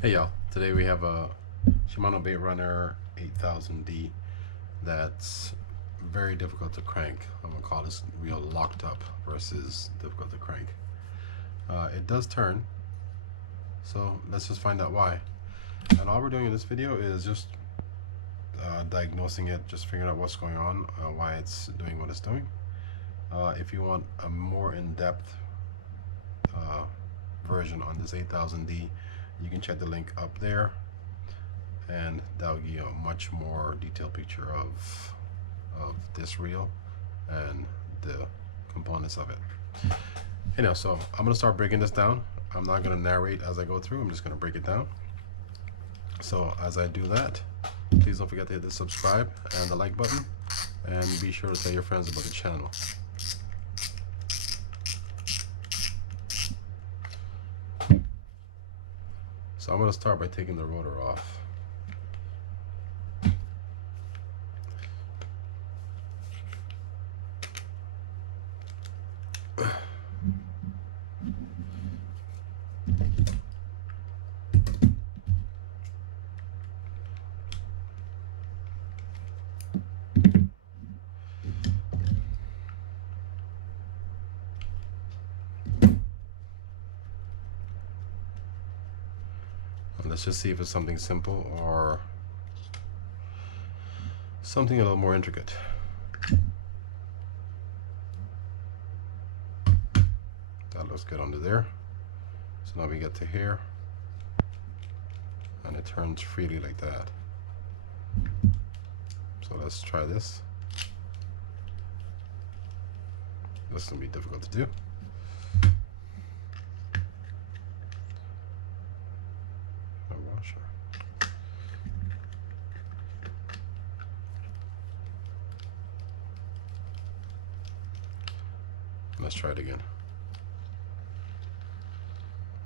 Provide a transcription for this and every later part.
Hey y'all, today we have a Shimano Baitrunner 8000D that's very difficult to crank. I'm gonna call this reel locked up versus difficult to crank. It does turn, so let's just find out why. And all we're doing in this video is just diagnosing it, just figuring out what's going on, why it's doing what it's doing. If you want a more in-depth version on this 8000D, you can check the link up there, and that'll give you a much more detailed picture of this reel and the components of it. So I'm gonna start breaking this down. I'm not gonna narrate as I go through, I'm just gonna break it down. So as I do that, please don't forget to hit the subscribe and the like button, and be sure to tell your friends about the channel. So I'm going to start by taking the rotor off. Let's just see if it's something simple or something a little more intricate. That looks good under there. So now we get to here, and it turns freely like that. So let's try this. This is going to be difficult to do. Let's try it again.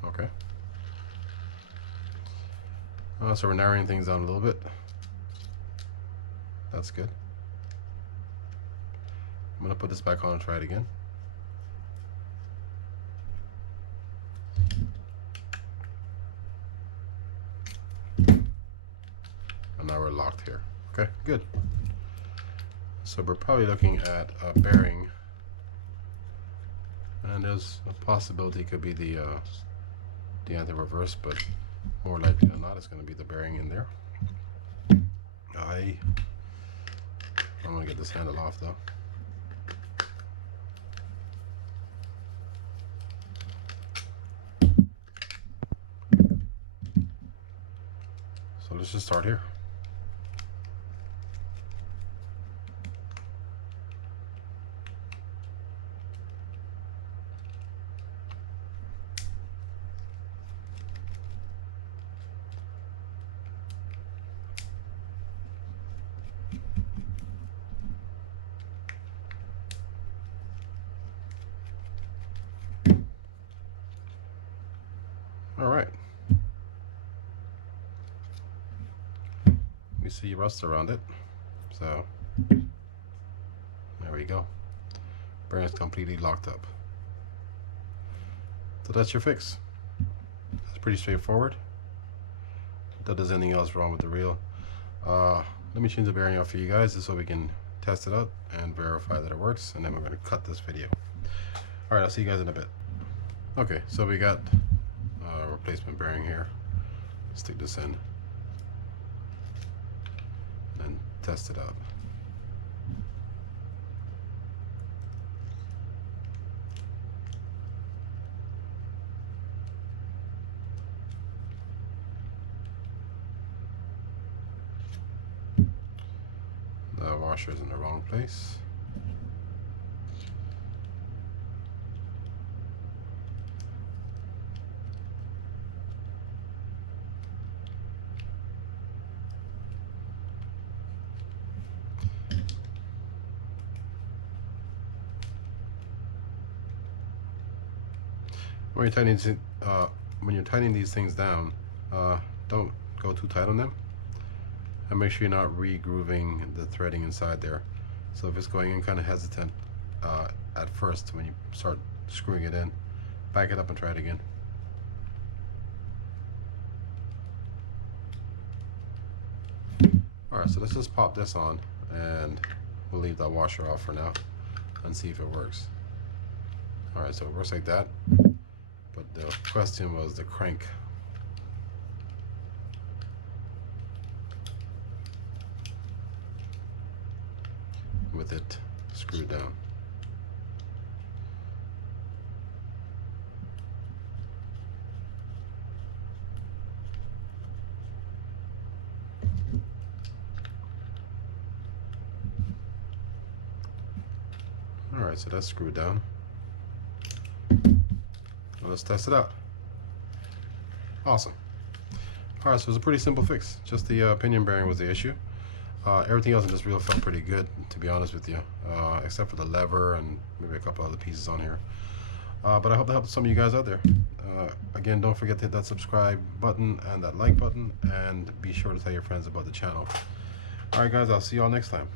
Okay. So we're narrowing things down a little bit. That's good. I'm going to put this back on and try it again. And now we're locked here. Okay, good. So we're probably looking at a bearing, and there's a possibility it could be the anti-reverse, but more likely than not it's going to be the bearing in there. I'm going to get this handle off though. So let's just start here. All right. You see rust around it, so there we go. Bearing is completely locked up. So that's your fix. It's pretty straightforward. That does anything else wrong with the reel. Let me change the bearing off for you guys just so we can test it out and verify that it works, and then we're going to cut this video. All right, I'll see you guys in a bit. Okay, so we got replacement bearing here. Stick this in and test it out. The washer is in the wrong place. When you're tightening these things down, don't go too tight on them, and make sure you're not re-grooving the threading inside there. So if it's going in kind of hesitant at first, when you start screwing it in, back it up and try it again. Alright, so let's just pop this on and we'll leave that washer off for now and see if it works. Alright, so it works like that, but the question was the crank. With it screwed down. Alright, so that's screwed down. Now let's test it out. Awesome. Alright, so it was a pretty simple fix. Just the pinion bearing was the issue. Everything else in this reel felt pretty good, to be honest with you, except for the lever and maybe a couple other pieces on here. But I hope that helped some of you guys out there. Again, don't forget to hit that subscribe button and that like button, and be sure to tell your friends about the channel. Alright guys, I'll see you all next time.